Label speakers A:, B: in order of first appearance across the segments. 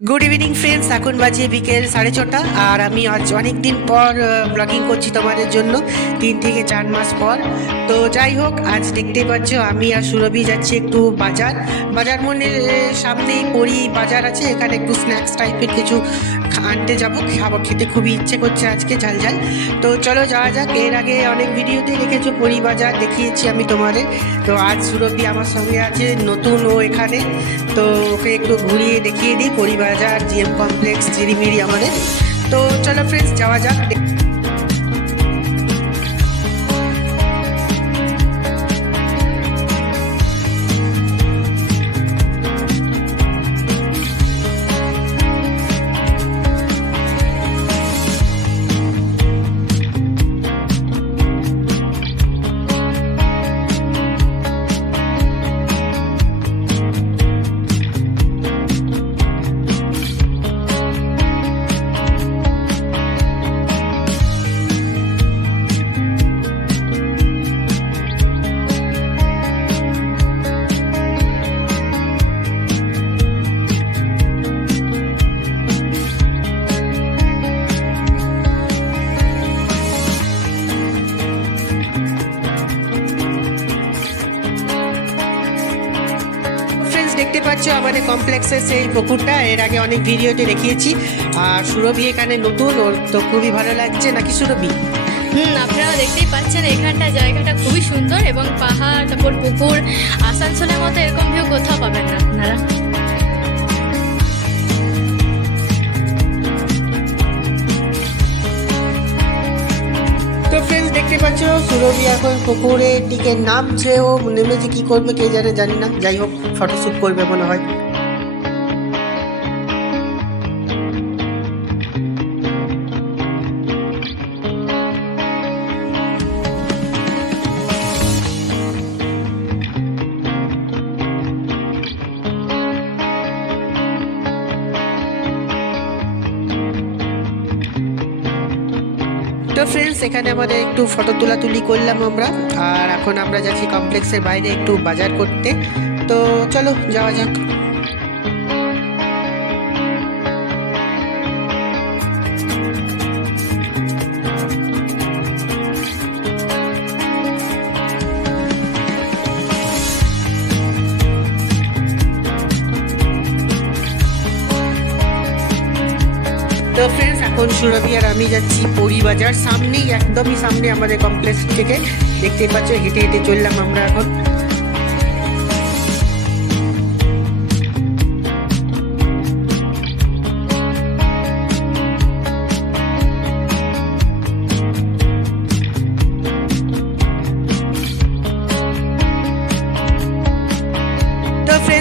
A: Good evening friends এখন বাজে বিকেল সাড়ে ছটা, আর আমি আজ অনেক দিন পর ব্লগিং করছি তোমাদের জন্য, তিন থেকে চার মাস পর। তো যাই হোক, আজ দেখতে পাচ্ছ, আমি আর সুরভি যাচ্ছি একটু বাজার। বাজার মনে সামনেই পরি বাজার আছে, এখানে একটু স্ন্যাক্স টাইপের কিছু আনতে যাব। খাবার খেতে খুবই ইচ্ছে করছে আজকে, ঝাল ঝাল। তো চলো যাওয়া যাক, এর আগে অনেক ভিডিওতে দেখেছ, পরি বাজার, দেখিয়েছি আমি তোমাদের। তো আজ সুরভি আমার সঙ্গে আছে, নতুন ও এখানে। তো ওকে একটু ঘুরিয়ে দেখিয়ে দিই পরিবাজার জিএম কমপ্লেক্স জিরিমিরি আমাদের। তো চলো ফ্রেন্ডস যাওয়া যাক। দেখতে পাচ্ছ আমাদের কমপ্লেক্সের সেই পুকুরটা। এর আগে অনেক ভিডিওতে দেখিয়েছি। আর সুরভি এখানে নতুন, ওর তো খুবই ভালো লাগছে। নাকি সুরভি?
B: হুম, আপনারা দেখতেই পাচ্ছেন, এখানটা জায়গাটা খুবই সুন্দর এবং পাহাড়, তারপর পুকুর, আসানসোলের মতো এরকম ভিউ কোথাও পাবেন না আপনারা।
A: সুরভি এখন পুকুরের দিকে নামছে ও নেমেছে কি করবে কে জানে, জানি না। যাই হোক ফটোশ্যুট করবে মনে হয়। তো ফ্রেন্ডস এখানে আমাদের একটু ফটো তুলাতুলি করলাম আমরা। আর এখন আমরা যাচ্ছি কমপ্লেক্সের বাইরে একটু বাজার করতে। তো চলো, যাওয়া যাক। তো ফ্রেন্ডস এখন সুরভি আর আমি যাচ্ছি পরিবাজার। সামনেই, একদমই সামনে আমাদের কমপ্লেক্স থেকে। দেখতে পাচ্ছ, হেঁটে হেঁটে চললাম আমরা এখন।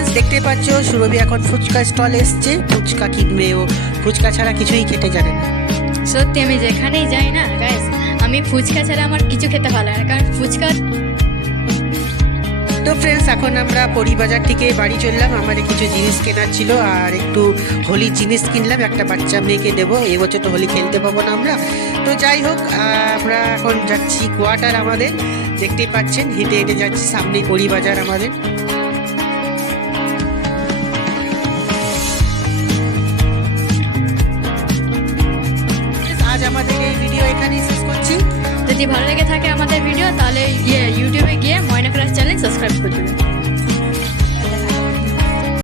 A: ফ্রেন্ডস দেখতে পাচ্ছ সুরভি এখন ফুচকা স্টল এসছে। ফুচকা কিনবে ও ফুচকা ছাড়া কিছুই খেতে জানে না।
B: সত্যি আমি যেখানেই যাই না গাইস আমি ফুচকা ছাড়া আমার কিছু খেতে ভালো লাগে কারণ ফুচকা
A: তো ফ্রেন্ডস এখন আমরা পরিবাজার থেকে বাড়ি চললাম। আমাদের কিছু জিনিস কেনার ছিল আর একটু হোলির জিনিস কিনলাম। একটা বাচ্চা মেয়েকে দেবো এবছর তো হোলি খেলতে পাবো না আমরা। তো যাই হোক আমরা এখন যাচ্ছি কোয়ার্টার আমাদের। দেখতেই পাচ্ছেন হেঁটে হেঁটে যাচ্ছি সামনেই পরিবাজার আমাদের।
B: যদি ভালো লেগে থাকে আমাদের ভিডিও তাহলে ইয়ে ইউটিউবে গিয়ে ময়না ক্লাস চ্যানেল সাবস্ক্রাইব করে দেবেন।